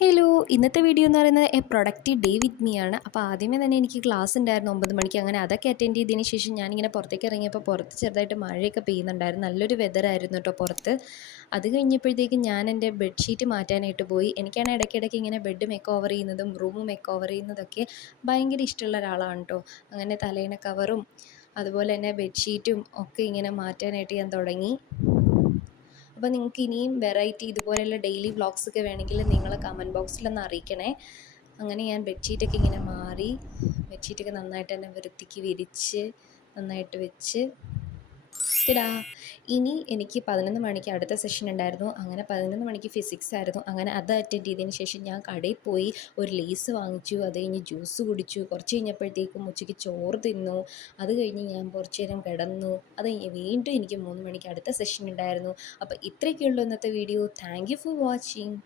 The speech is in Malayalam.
ഹലോ, ഇന്നത്തെ വീഡിയോ എന്ന് പറയുന്നത് A productive day with me ആണ്. അപ്പോൾ ആദ്യമേ തന്നെ എനിക്ക് ക്ലാസ് ഉണ്ടായിരുന്നു 9 മണിക്ക്. അങ്ങനെ അതൊക്കെ അറ്റൻഡ് ചെയ്തതിന് ശേഷം ഞാനിങ്ങനെ പുറത്തേക്ക് ഇറങ്ങിയപ്പോൾ പുറത്ത് ചെറുതായിട്ട് മഴയൊക്കെ പെയ്യുന്നുണ്ടായിരുന്നു. നല്ലൊരു വെതറായിരുന്നു കേട്ടോ പുറത്ത്. അത് കഴിഞ്ഞപ്പോഴത്തേക്കും ഞാൻ എൻ്റെ ബെഡ്ഷീറ്റ് മാറ്റാനായിട്ട് പോയി. എനിക്കാണെങ്കിൽ ഇടയ്ക്കിടയ്ക്ക് ഇങ്ങനെ ബെഡ് മേക്ക് ഓവർ ചെയ്യുന്നതും റൂം മേക്ക് ഓവർ ചെയ്യുന്നതൊക്കെ ഭയങ്കര ഇഷ്ടമുള്ള ഒരാളാണ് കേട്ടോ. അങ്ങനെ തലയിണ കവറും അതുപോലെ തന്നെ ബെഡ്ഷീറ്റും ഒക്കെ ഇങ്ങനെ മാറ്റാനായിട്ട് ഞാൻ തുടങ്ങി. അപ്പോൾ നിങ്ങൾക്ക് ഇനിയും വെറൈറ്റി ഇതുപോലെയുള്ള ഡെയിലി വ്ളോഗ്സൊക്കെ വേണമെങ്കിൽ നിങ്ങൾ കമൻറ്റ് ബോക്സിലൊന്ന് അറിയിക്കണേ. അങ്ങനെ ഞാൻ ബെഡ്ഷീറ്റൊക്കെ ഇങ്ങനെ മാറി, ബെഡ്ഷീറ്റൊക്കെ നന്നായിട്ട് തന്നെ വൃത്തിക്ക് വിരിച്ച് നന്നായിട്ട് വെച്ച് ഇടാ. ഇനി എനിക്ക് 11 മണിക്ക് അടുത്ത സെഷൻ ഉണ്ടായിരുന്നു. അങ്ങനെ 11 മണിക്ക് ഫിസിക്സ് ആയിരുന്നു. അങ്ങനെ അത് അറ്റൻഡ് ചെയ്തതിന് ശേഷം ഞാൻ കടയിൽ പോയി ഒരു ലേസ് വാങ്ങിച്ചു. അത് കഴിഞ്ഞ് ജ്യൂസ് കുടിച്ചു. കുറച്ച് കഴിഞ്ഞപ്പോഴത്തേക്കും ഉച്ചയ്ക്ക് ചോറ് തിന്നു. അത് കഴിഞ്ഞ് ഞാൻ കുറച്ച് നേരം കിടന്നു. അത് കഴിഞ്ഞ് വീണ്ടും എനിക്ക് 3 മണിക്ക് അടുത്ത സെഷൻ ഉണ്ടായിരുന്നു. അപ്പോൾ ഇത്രയൊക്കെയുള്ളൂ ഇന്നത്തെ video. Thank you for watching.